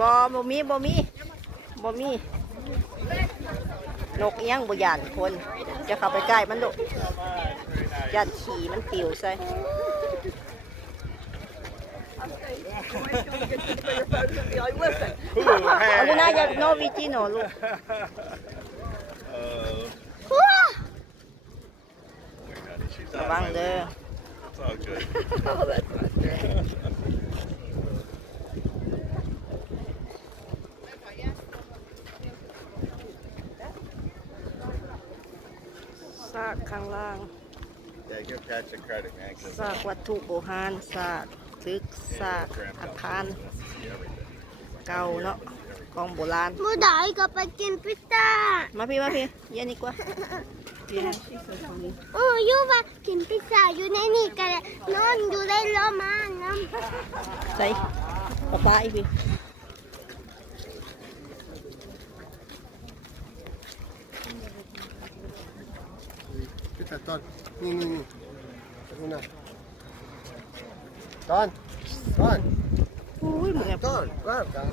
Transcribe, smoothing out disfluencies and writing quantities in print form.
บ่มีนกเอี้ยงบ่ยานคนจะเข้าไปใกล้มันลูกยันขี่มันปิวใส่เอาลูกน่าจะโนวิจิโนลูกระวังเด้อซากข้างล่างซากวัตถุโบราณซากตึกซากอาคารเก่าเนาะของโบราณ เมื่อไหร่ก็ไปกินพิซซ่ามาพี่เย็นดีกว่าอยู่ว่ากินพิซซ่าอยู่ในนี่กันนอนอยู่ได้ล้อมาน้ใส่ป้าอีพี่พี่แต่ต้นนี่ดูนะต้น อุ้ยมึง ต้นกัน